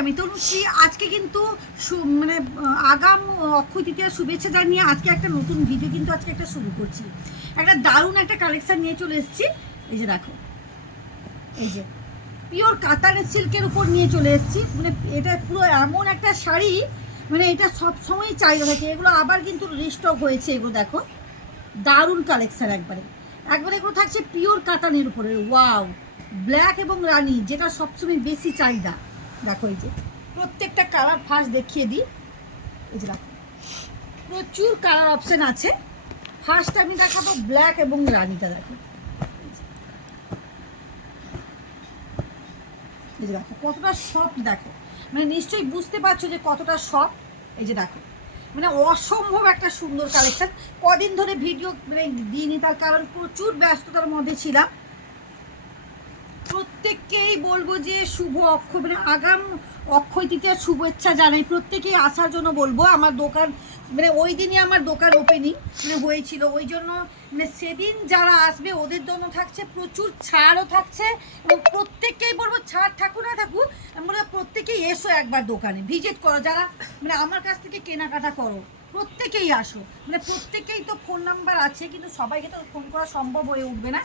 আমি তনুশ্রী। আজকে কিন্তু মানে আগাম অক্ষয় তৃতীয়ার শুভেচ্ছা জানিয়ে আজকে একটা নতুন ভিডিও কিন্তু আজকে একটা শুরু করছি। একটা দারুণ একটা কালেকশন নিয়ে চলে এসেছি। এই যে দেখো, এই যে পিওর কাতানের সিল্কের উপর নিয়ে চলে এসেছি। মানে এটা পুরো এমন একটা শাড়ি, মানে এটা সবসময়ই চাহিদা থাকে। এগুলো আবার কিন্তু রিস্টক হয়েছে। এগুলো দেখো, দারুণ কালেকশন একবারে একবারে এগুলো থাকছে পিওর কাতানের উপরে। ওয়াও, ব্ল্যাক এবং রানি, যেটা সবসময় বেশি চাহিদা। দেখো এই যে প্রত্যেকটা কালার ফার্স্ট দেখিয়ে দিই। এই যে দেখো, প্রচুর কালার অপশন আছে। ফার্স্ট আমি দেখাবো ব্ল্যাক এবং রানিটা। দেখো এই যে দেখো কতটা সফট। দেখো মানে নিশ্চয়ই বুঝতে পারছো যে কতটা সফট। এই যে দেখো, মানে অসম্ভব একটা সুন্দর কালেকশন। কদিন ধরে ভিডিও মানে দিইনি, তার কারণ প্রচুর ব্যস্ততার মধ্যে ছিলাম। প্রত্যেককেই বলবো যে শুভ মানে আগাম অক্ষয় তৃতীয়ার শুভেচ্ছা জানাই। প্রত্যেকেই আসার জন্য বলবো। আমার দোকান মানে ওই দিনই আমার দোকান ওপেনিং মানে হয়েছিল, ওই জন্য মানে সেদিন যারা আসবে ওদের জন্য থাকছে প্রচুর ছাড়ও থাকছে। এবং প্রত্যেককেই বলবো, ছাড় থাকুক না থাকুক, আমি বলবো প্রত্যেকেই এসো একবার দোকানে ভিজিট করো। যারা মানে আমার কাছ থেকে কেনাকাটা করো প্রত্যেকেই আসো। মানে প্রত্যেকেই তো ফোন নাম্বার আছে, কিন্তু সবাইকে তো ফোন করা সম্ভব হয়ে উঠবে না।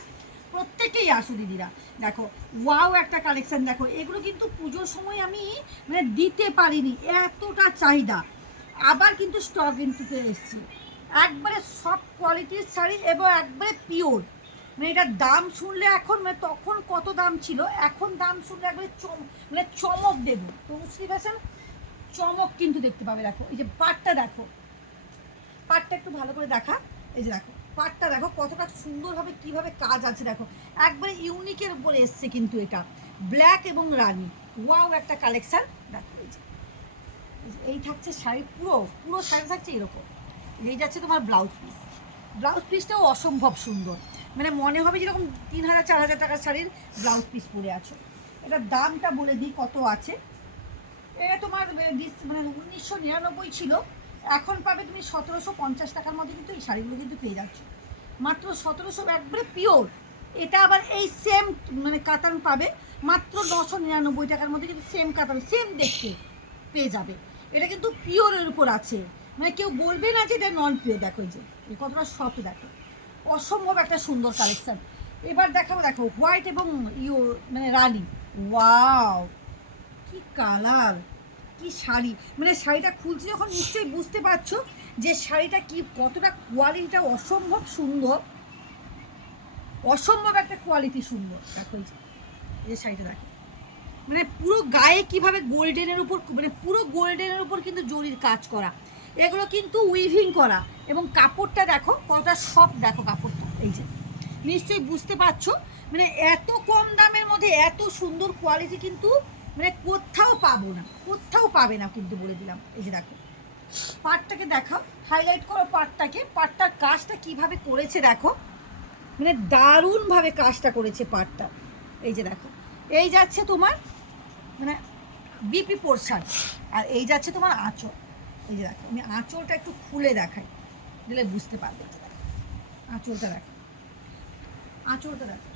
প্রত্যেকেই আসো দিদিরা। দেখো ওয়াও একটা কালেকশন। দেখো এগুলো কিন্তু পুজোর সময় আমি মানে দিতে পারিনি, এতটা চাহিদা। আবার কিন্তু স্টক কিন্তু এসছে। একবারে সব কোয়ালিটির শাড়ি এবং একবারে পিওর। মানে এটার দাম শুনলে এখন মানে তখন কত দাম ছিল, এখন দাম শুনলে একবারে মানে চমক দেবো। তনুশ্রী ফ্যাশন চমক কিন্তু দেখতে পাবে। দেখো এই যে পাটটা, দেখো পাটটা একটু ভালো করে দেখা। এই যে দেখো পাটটা দেখো কতটা সুন্দরভাবে কিভাবে কাজ আছে। দেখো একবারে ইউনিকের উপরে এসছে কিন্তু এটা ব্ল্যাক এবং রানি। ওয়াও একটা কালেকশন। দেখো এই যে এই থাকছে শাড়ি, পুরো পুরো শাড়ি থাকছে এরকম। এই যাচ্ছে তোমার ব্লাউজ পিস। ব্লাউজ পিসটাও অসম্ভব সুন্দর, মানে মনে হবে যেরকম 3000-4000 টাকার শাড়ির ব্লাউজ পিস পরে আছো। এটার দামটা বলে দিই কত আছে। এটা তোমার মানে 1999 ছিল, এখন পাবে তুমি 1750 টাকার মধ্যে। কিন্তু এই শাড়িগুলো কিন্তু পেয়ে যাচ্ছ মাত্র 1700, একবারে পিওর। এটা আবার এই সেম মানে কাতান পাবে মাত্র 999 টাকার মধ্যে। কিন্তু সেম কাতান, সেম দেখতে পেয়ে যাবে। এটা কিন্তু পিওরের উপর আছে, মানে কেউ বলবে না যে এটা নন পিওর। দেখো এই যে কতটা সফট। দেখো অসম্ভব একটা সুন্দর কালেকশন। এবার দেখাবো, দেখো হোয়াইট এবং মানে রানি। ওয়াও কি কালার, কি শাড়ি। মানে শাড়িটা খুলছি যখন নিশ্চয়ই বুঝতে পারছো যে শাড়িটা কি কতটা কোয়ালিটিটা অসম্ভব সুন্দর, অসম্ভব একটা কোয়ালিটি সুন্দর। দেখো এই যে শাড়িটা দেখো, মানে পুরো গায়ে কিভাবে গোল্ডেনের উপর, মানে পুরো গোল্ডেনের উপর কিন্তু জরির কাজ করা। এগুলো কিন্তু উইভিং করা। এবং কাপড়টা দেখো কতটা সফট। দেখো কাপড়টা এই যে নিশ্চয়ই বুঝতে পারছো। মানে এত কম দামের মধ্যে এত সুন্দর কোয়ালিটি কিন্তু মানে কোথাও পাবো না, কোথাও পাবে না কিন্তু বলে দিলাম। এই যে দেখো পাটটাকে দেখাও, হাইলাইট করো পাটটাকে। পাটটার কাজটা কিভাবে করেছে দেখো, মানে দারুণভাবে কাজটা করেছে পাটটা। এই যে দেখো, এই যাচ্ছে তোমার মানে বিপি পোর্শন, আর এই যাচ্ছে তোমার আঁচল। এই যে দেখো, আমি আঁচলটা একটু খুলে দেখাই দিলে বুঝতে পারবে। যে দেখো আঁচলটা দেখো, আঁচলটা দেখো।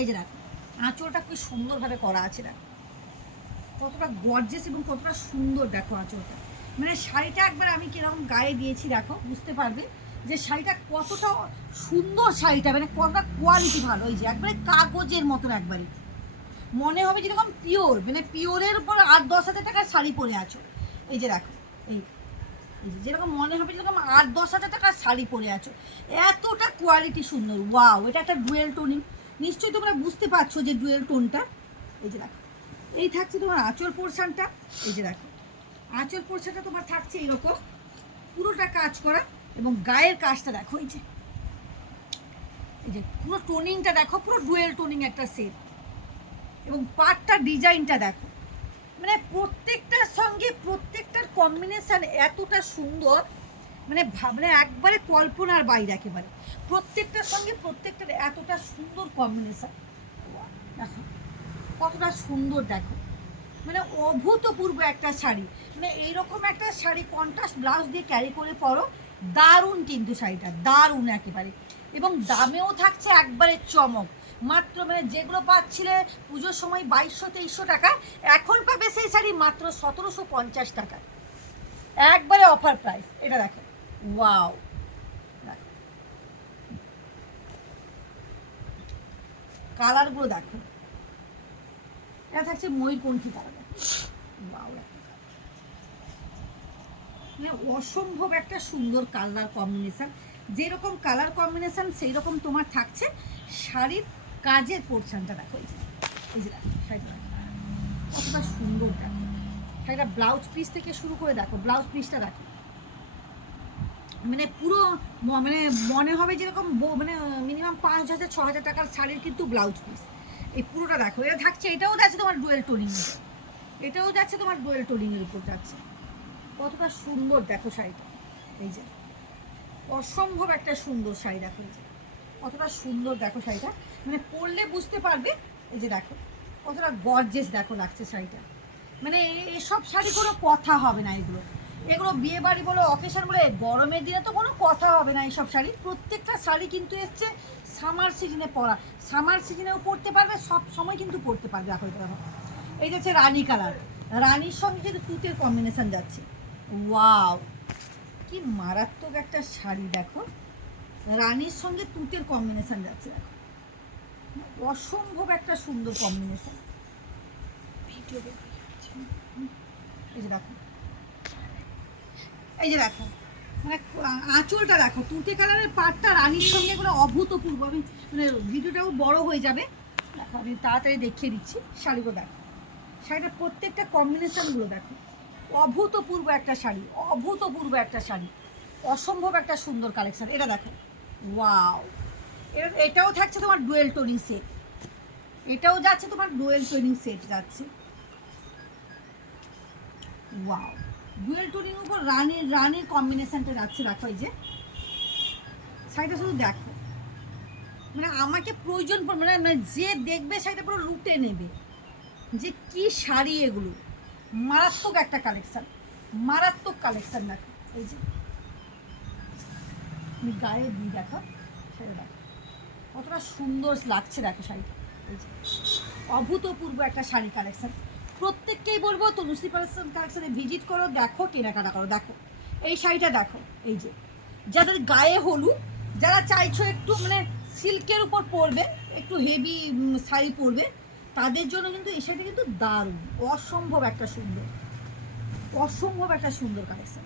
এই যে দেখো আঁচলটা কি সুন্দরভাবে করা আছে। দেখো কতটা গর্জিয়াস এবং কতটা সুন্দর। দেখো আঁচলটা, মানে শাড়িটা একবার আমি কিরকম গায়ে দিয়েছি দেখো বুঝতে পারবে যে শাড়িটা কতটা সুন্দর। শাড়িটা মানে কতটা কোয়ালিটি ভালো। এই যে একবারে কাগজের মতন, একবারে মনে হবে যেরকম পিওর, মানে পিওরের উপর 8-10 হাজার টাকার শাড়ি পরে আছো। এই যে দেখো এই যেরকম মনে হবে যেরকম 8-10 হাজার টাকার শাড়ি পরে আছো, এতটা কোয়ালিটি সুন্দর। ওয়াও, এটা একটা ডুয়েল টোনিং। নিশ্চয়ই তোমরা বুঝতে পারছো যে ডুয়েল টোনটা। এই যে দেখো এই থাকছে তোমার আঁচল পোর্শনটা। এই যে দেখো আঁচল পোর্শনটা তোমার থাকছে এরকম পুরোটা কাজ করা। এবং গায়ের কাজটা দেখো, এই যে পুরো টোনিংটা দেখো, পুরো ডুয়েল টোনিং একটা সেট। এবং পাটটা ডিজাইনটা দেখো, মানে প্রত্যেকটার সঙ্গে প্রত্যেকটার কম্বিনেশান এতটা সুন্দর, মানে ভাবনা একবারে কল্পনার বাইরে একেবারে। প্রত্যেকটার সঙ্গে প্রত্যেকটার এতটা সুন্দর কম্বিনেশান। দেখো কতটা সুন্দর। দেখো মানে অভূতপূর্ব একটা শাড়ি। মানে এইরকম একটা শাড়ি কন্ট্রাস্ট ব্লাউজ দিয়ে ক্যারি করে পরো, দারুণ কিন্তু শাড়িটা, দারুণ একেবারে। এবং দামেও থাকছে একবারে চমক। মাত্র মানে যেগুলো পাচ্ছিলে পুজোর সময় 2200-2300 টাকা, এখন পাবে সেই শাড়ি মাত্র 1750 টাকা, একবারে অফার প্রাইস। এটা দেখো, ওয়াও, দেখো কালারগুলো দেখো, এটা থাকছে ময়ূরকণ্ঠী কালার, ওয়াও, মানে অসম্ভব একটা সুন্দর কালার কম্বিনেশন। যেরকম কালার কম্বিনেশন সেই রকম তোমার থাকছে শাড়ির কাজের পোর্শনটা। দেখো এই যে দেখো শাড়িটা কতটা সুন্দর, দেখো শাড়িটা ব্লাউজ পিস থেকে শুরু করে দেখো, ব্লাউজ পিসটা দেখো, মানে পুরো মানে মনে হবে যেরকম মানে মিনিমাম 5000-6000 টাকার শাড়ির কিন্তু ব্লাউজ পিস। এই পুরোটা দেখো, এটা থাকছে, এটাও যাচ্ছে তোমার ডুয়েল টোনিং, এটাও যাচ্ছে তোমার ডুয়েল টোনিংয়ের উপর যাচ্ছে। কতটা সুন্দর দেখো শাড়িটা, এই যে অসম্ভব একটা সুন্দর শাড়ি, দেখো এই যে কতটা সুন্দর দেখো শাড়িটা, মানে পরলে বুঝতে পারবে। এই যে দেখো কতটা গর্জেস দেখো লাগছে শাড়িটা, মানে এসব শাড়ি কোনো কথা হবে না, এগুলো বিয়ে বাড়ি বলো, অকেশন বলে, গরমের দিনে তো কোনো কথা হবে না। এইসব শাড়ি প্রত্যেকটা শাড়ি কিন্তু এসছে সামার সিজনে পরা, সামার সিজনেও পরতে পারবে, সব সময় কিন্তু পরতে পারবে। দেখো এটা দেখো, এই যাচ্ছে রানী কালার, রানীর সঙ্গে কিন্তু তুতের কম্বিনেশন যাচ্ছে, ওয়াও কি মারাত্মক একটা শাড়ি। দেখো রানীর সঙ্গে তুতের কম্বিনেশন যাচ্ছে, দেখো অসম্ভব একটা সুন্দর কম্বিনেশন। এই যে দেখো, এই যে দেখো, মানে আঁচলটা দেখো, তুতে কালারের পাটটা রানীর সঙ্গে কোনো অভূতপূর্ব। আমি মানে ভিডিওটাও বড় হয়ে যাবে, দেখো আমি তাড়াতাড়ি দেখিয়ে দিচ্ছি শাড়িগুলো। দেখো শাড়িটার প্রত্যেকটা কম্বিনেশনগুলো দেখো, অভূতপূর্ব একটা শাড়ি, অভূতপূর্ব একটা শাড়ি, অসম্ভব একটা সুন্দর কালেকশন। এটা দেখো, ওয়াও, এটাও থাকছে তোমার ডুয়েল টোনিং সেট, এটাও যাচ্ছে তোমার ডুয়েল টোনিং সেট যাচ্ছে, ওয়াও, ডুয়েল টোনিং উপর রানীর কম্বিনেশনটা যাচ্ছে। দেখো এই যে শাড়িটা শুধু দেখো, মানে আমাকে প্রয়োজন পড়বে না, মানে যে দেখবে শাড়িটা পুরো লুটে নেবে যে কি শাড়ি এগুলো। মারাত্মক একটা কালেকশন, মারাত্মক কালেকশন। দেখো এই যে আমি গায়ে দিই, দেখো শাড়ি দেখো কতটা সুন্দর লাগছে, দেখো শাড়িটা এই যে অভূতপূর্ব একটা শাড়ি কালেকশন। প্রত্যেককেই বলবো তনুশ্রী কালেকশনে ভিজিট করো, দেখো কেনাকাটা করো। দেখো এই শাড়িটা দেখো, এই যে যাদের গায়ে হলুদ, যারা চাইছো একটু মানে সিল্কের উপর পরবে, একটু হেভি শাড়ি পরবে, তাদের জন্য কিন্তু এই শাড়িটা কিন্তু দারুণ, অসম্ভব একটা সুন্দর, অসম্ভব একটা সুন্দর কালেকশন।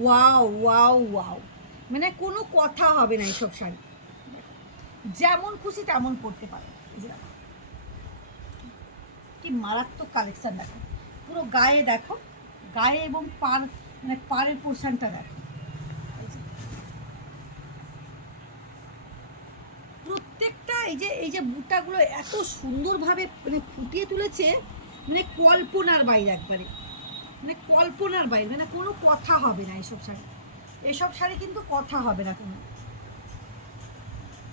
ওয়াও ওয়াও ওয়াও, মানে কোনো কথা হবে না, এইসব শাড়ি যেমন খুশি তেমন পরতে পারে। কি মারাত্মক কালেকশন। দেখো পুরো গায়ে, দেখো গায়ে এবং পার মানে পাড়ের পোর্শনটা দেখো, প্রত্যেকটা এই যে বুটাগুলো এত সুন্দরভাবে মানে ফুটিয়ে তুলেছে, মানে কল্পনার বাইরে, একবারে মানে কল্পনার বাইরে, মানে কোনো কথা হবে না। এসব শাড়ি কিন্তু কথা হবে না কোনো।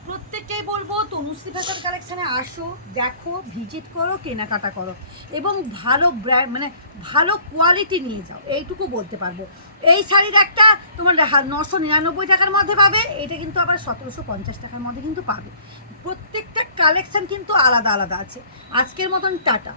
প্রত্যেককেই বলবো তনুশ্রী ফ্যাশন কালেকশানে আসো, দেখো, ভিজিট করো, কেনাকাটা করো এবং ভালো ব্র্যান্ড মানে ভালো কোয়ালিটি নিয়ে যাও, এইটুকু বলতে পারবো। এই শাড়ির একটা তোমার 999 টাকার মধ্যে পাবে, এটা কিন্তু আবার 1750 টাকার মধ্যে কিন্তু পাবে। প্রত্যেকটা কালেকশান কিন্তু আলাদা আলাদা আছে। আজকের মতন টাটা।